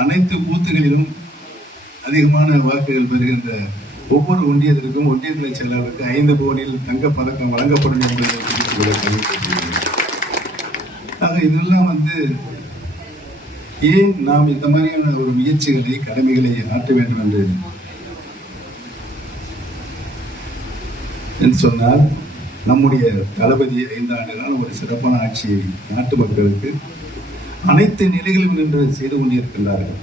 அனைத்து பூத்துகளிலும் அதிகமான வாக்குகள் பெறுகின்ற ஒவ்வொரு ஒன்றியத்திற்கும் ஒன்றிய செயலாளருக்கு 5 பவுனில் தங்கப் பதக்கம் வழங்கப்படும் என்பதை ஆக இதெல்லாம் ஏன் நாம் இந்த மாதிரியான ஒரு முயற்சிகளை கடமைகளை ஆற்ற வேண்டும் என்று சொன்னால் நம்முடைய தளபதி 5 ஆண்டுகால ஒரு சிறப்பான ஆட்சியை நாட்டு மக்களுக்கு அனைத்து நிலைகளிலும் நின்று செய்து கொண்டிருக்கின்றார்கள்.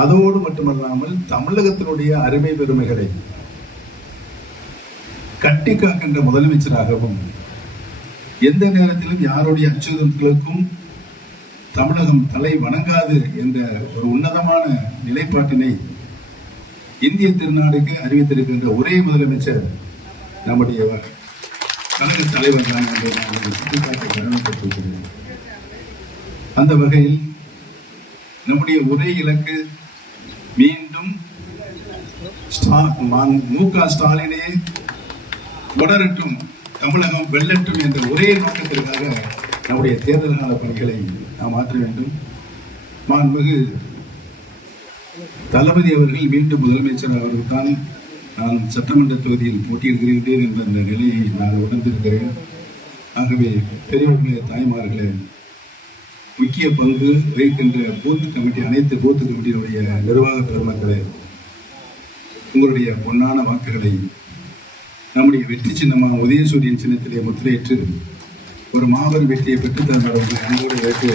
அதோடு மட்டுமல்லாமல் தமிழகத்தினுடைய அருமை பெருமைகளை கட்டி காக்கின்ற முதலமைச்சராகவும் எந்த நேரத்திலும் யாருடைய அச்சுறுத்தலுக்கும் தமிழகம் தலை வணங்காது என்ற ஒரு உன்னதமான நிலைப்பாட்டினை இந்திய திருநாடுக்கு அறிவித்திருக்கின்ற ஒரே முதலமைச்சர் நம்முடைய கழக தலைவர் தான் என்று நான் சுட்டிக்காட்ட கடமைப்பட்டிருக்கிறேன். அந்த வகையில் நம்முடைய ஒரே இலக்கு மீண்டும் மு.க. ஸ்டாலினே தொடரட்டும், தமிழகம் வெல்லட்டும் என்ற ஒரே நோக்கத்திற்காக நம்முடைய தேர்தல் கால பணிகளை நாம் ஆற்ற வேண்டும். மாண்புமிகு தளபதி அவர்கள் மீண்டும் முதலமைச்சர் அவர்கள் தான் நான் சட்டமன்ற தொகுதியில் போட்டியிடுகிறேன் என்ற அந்த நிலையை நான் உணர்ந்திருக்கிறேன். ஆகவே பெரியவர்களே, தாய்மார்களே, முக்கிய பங்கு வகிக்கின்ற பூத் கமிட்டி, அனைத்து பூத் கமிட்டியினுடைய நிர்வாக பெருமக்களே, உங்களுடைய பொன்னான வாக்குகளை நம்முடைய வெற்றி சின்னமாக உதயசூரியன் சின்னத்திலே முத்திரையிட்டு ஒரு மாபெரும் வெற்றியை பெற்றுத்தர அன்போடு வைத்து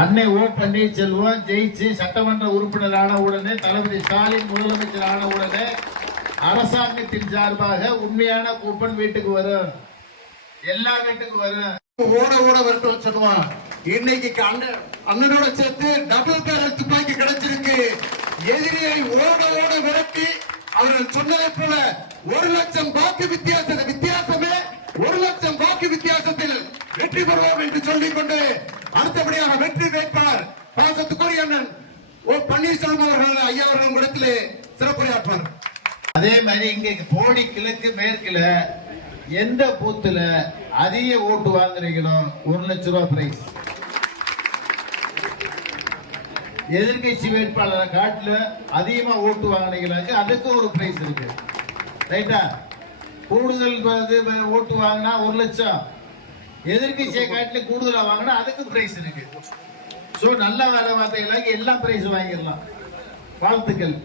அன்னை ஓ பன்னீர்செல்வம் ஜெயிச்சு சட்டமன்ற உறுப்பினர் ஆன உடனே, தளபதி ஸ்டாலின் முதலமைச்சர் ஆன உடனே அரசாங்கத்தின் சார்பாக உண்மையான கூப்பன் வீட்டுக்கு வரும், எல்லா வீட்டுக்கு வரும். ஓட ஓட வரட்டும் சொல்லுவான். இன்னைக்கு அண்ணனோட சேர்த்து டபுள் பேரல் துப்பாக்கி கிடைச்சிருக்கு. எதிரியை ஓட ஓட விரட்டி அவர்கள் சொன்னதை போல 1,00,000 வாக்கு வித்தியாசமே 1,00,000 வாக்கு வித்தியாசத்தில் வெற்றி பெறுவோம் என்று சொல்லிக் கொண்டு அடுத்தபடியாக வெற்றி வேட்பாளர் பாசத்துக்குரிய அண்ணன் ஓ பன்னீர்செல்வம் அவர்கள் ஐயா அவர்கள் இடத்திலே சிறப்புரையாற்றுவார். அதே மாதிரி இங்க போடி கிழக்கு மேற்குல எந்த பூத்துல அதிக ஓட்டு வாங்குறீங்களோ 1,00,000 ரூபாய் பிரைஸ். எதிர்கட்சி வேட்பாளரை காட்டுல அதிகமா ஓட்டு வாங்கினீங்களாக்கு அதுக்கு ஒரு பிரைஸ் இருக்கு. ரைட்டா? கூடுதல் ஓட்டு வாங்கினா 1,00,000, எதிர்கட்சியை காட்டுல கூடுதலா வாங்கினா அதுக்கு பிரைஸ் இருக்கு. சோ நல்ல வேலை வார்த்தைகளுக்கு எல்லாம் பிரைஸ் வாங்கிடலாம். வாழ்த்துக்கள்.